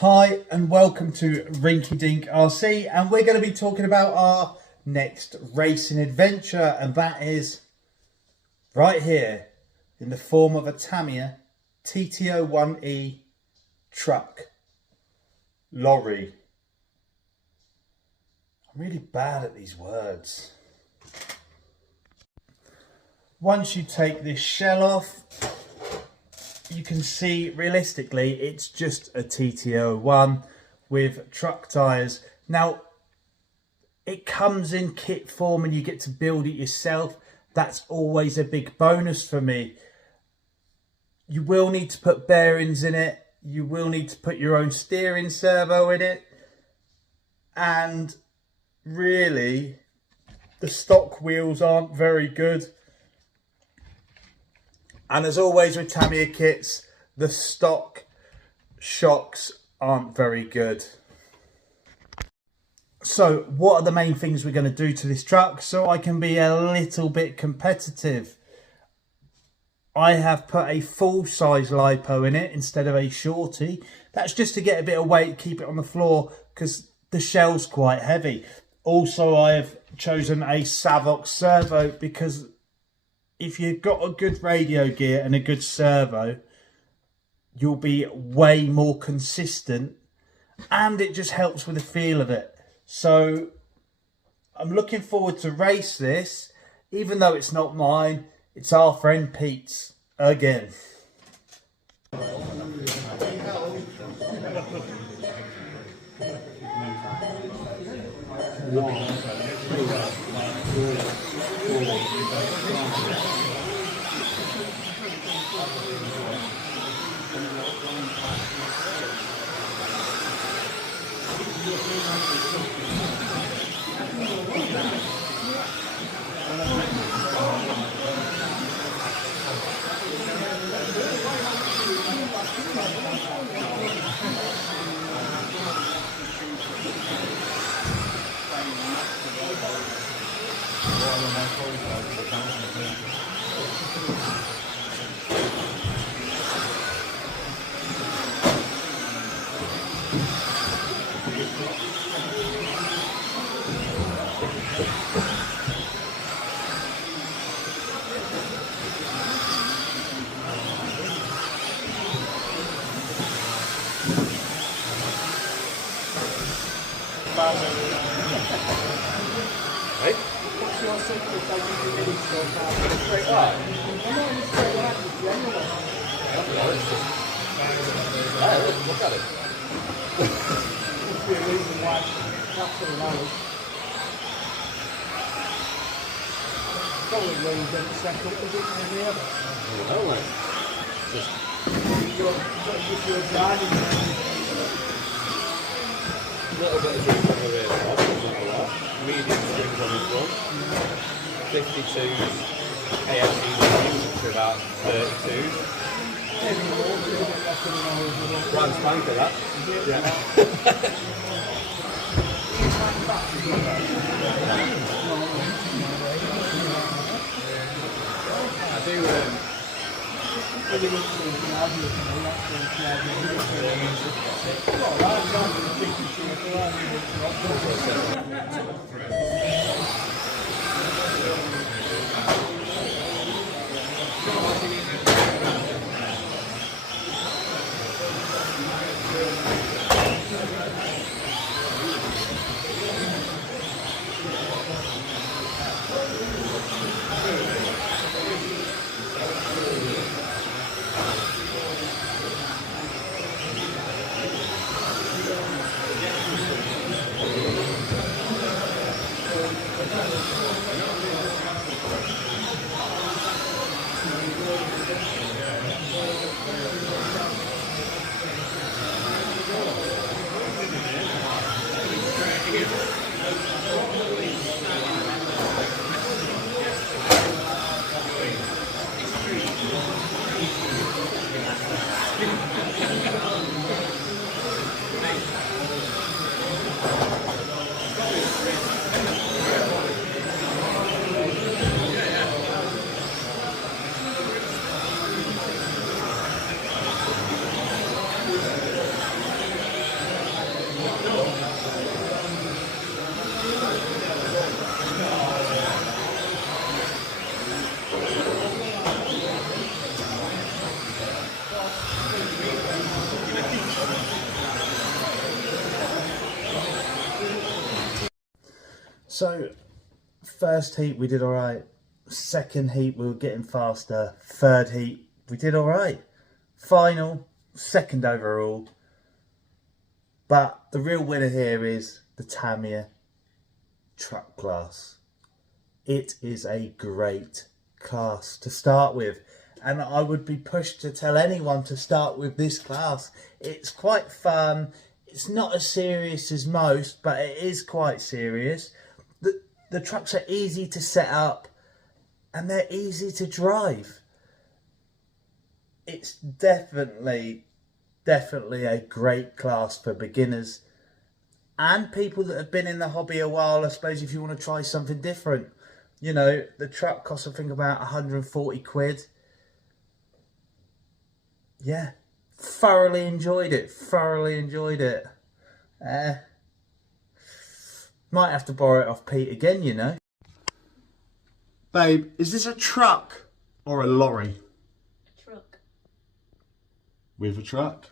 Hi and welcome to Rinky-Dink-Rc, and we're going to be talking about our next racing adventure, and that is right here in the form of a Tamiya TT01E truck lorry. I'm really bad at these words. Once you take this shell off, you can see realistically it's just a TT01 with truck tyres. Now it comes in kit form and you get to build it yourself. That's always a big bonus for me. You will need to put bearings in it. You will need to put your own steering servo in it. And really, the stock wheels aren't very good. And as always with Tamiya kits, the stock shocks aren't very good. So what are the main things we're going to do to this truck so I can be a little bit competitive? I have put a full-size lipo in it instead of a shorty. That's just to get a bit of weight, keep it on the floor, because the shell's quite heavy. Also, I have chosen a Savox servo because if you've got a good radio gear and a good servo, you'll be way more consistent, and it just helps with the feel of it. So I'm looking forward to race this, even though it's not mine, it's our friend Pete's again. Hey? What's your secret that you can really so far? Straight up? I'm not in straight line with you anyway. Hey, look at it. Must be a reason why that's so low. Probably where you get it set up, is it? Maybe ever. No, mate. Just You're driving. a little bit of drink on the rear top, something like that. Medium strings on the front. 52s, AFC values to about 32s. Brand spanker, that. Yeah. I do. So, first heat we did alright. Second heat we were getting faster. Third heat we did alright. Final, second overall. But the real winner here is the Tamiya truck class. It is a great class to start with. And I would be pushed to tell anyone to start with this class. It's quite fun. It's not as serious as most, but it is quite serious. The trucks are easy to set up and they're easy to drive. It's definitely a great class for beginners and people that have been in the hobby a while. I suppose if you want to try something different, you know, the truck costs I think about 140 quid. Yeah, thoroughly enjoyed it. Might have to borrow it off Pete again, you know. Babe, is this a truck or a lorry? Truck. With a truck?